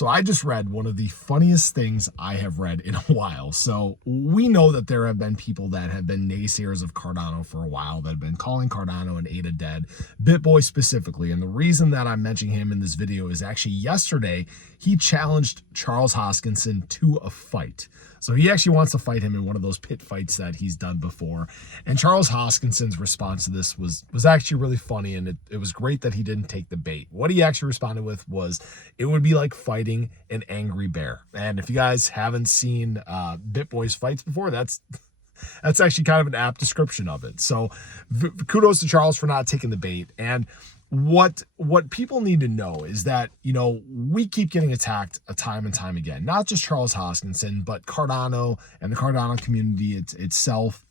So I just read one of the funniest things I have read in a while. So we know that there have been people that have been naysayers of Cardano for a while that have been calling Cardano an ADA dead, BitBoy specifically. And the reason that I'm mentioning him in this video is actually yesterday, he challenged Charles Hoskinson to a fight. So he actually wants to fight him in one of those pit fights that he's done before. And Charles Hoskinson's response to this was actually really funny, and it was great that he didn't take the bait. What he actually responded with was, it would be like fighting an angry bear. And if you guys haven't seen BitBoy's fights before, that's actually kind of an apt description of it. So kudos to Charles for not taking the bait. And what people need to know is that, you know, we keep getting attacked time and time again, not just Charles Hoskinson, but Cardano and the Cardano community itself.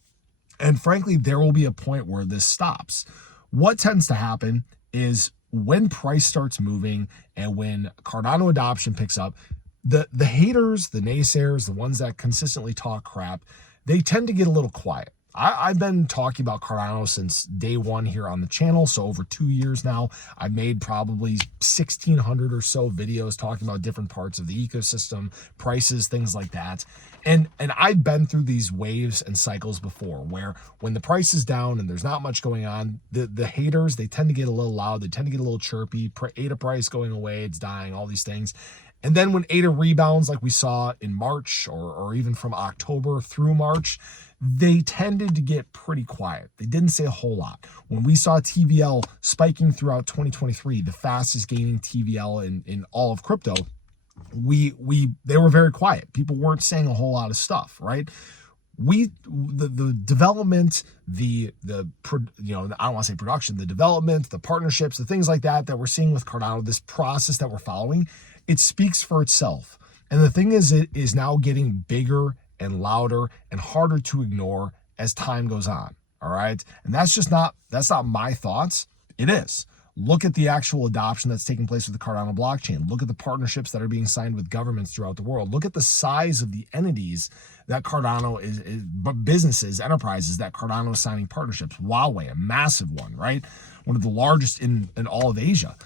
And frankly, there will be a point where this stops. What tends to happen is when price starts moving and when Cardano adoption picks up, the haters, the naysayers, the ones that consistently talk crap, they tend to get a little quiet. I've been talking about Cardano since day one here on the channel, so over 2 years now. I've made probably 1,600 or so videos talking about different parts of the ecosystem, prices, things like that. And I've been through these waves and cycles before, where when the price is down and there's not much going on, the haters, they tend to get a little loud, they tend to get a little chirpy, ADA price going away, it's dying, all these things. And then when ADA rebounds, like we saw in March or even from October through March, they tended to get pretty quiet. They didn't say a whole lot. When we saw TVL spiking throughout 2023, the fastest gaining TVL in all of crypto, they were very quiet. People weren't saying a whole lot of stuff, right? The development, I don't want to say production, the development, the partnerships, the things like that we're seeing with Cardano, this process that we're following, it speaks for itself. And the thing is, it is now getting bigger and louder and harder to ignore as time goes on. All right. And that's not my thoughts. It is. Look at the actual adoption that's taking place with the Cardano blockchain. Look at the partnerships that are being signed with governments throughout the world. Look at the size of the entities that Cardano is businesses, enterprises that Cardano is signing partnerships. Huawei, a massive one, right? One of the largest in all of Asia.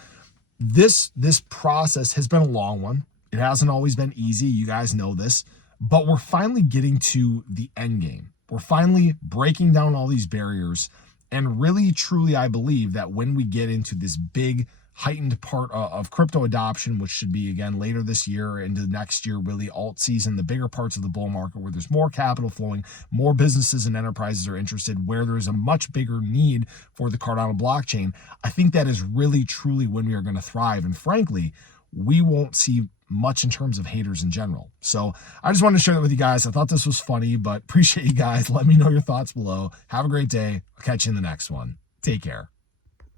This process has been a long one. It hasn't always been easy. You guys know this, but we're finally getting to the end game. We're finally breaking down all these barriers. And really, truly, I believe that when we get into this big heightened part of crypto adoption, which should be again later this year into next year, really alt season, the bigger parts of the bull market where there's more capital flowing, more businesses and enterprises are interested, where there's a much bigger need for the Cardano blockchain, I think that is really, truly when we are going to thrive. And frankly, we won't see much in terms of haters in general. So I just wanted to share that with you guys. I thought this was funny, but appreciate you guys. Let me know your thoughts below. Have a great day. I'll catch you in the next one. Take care.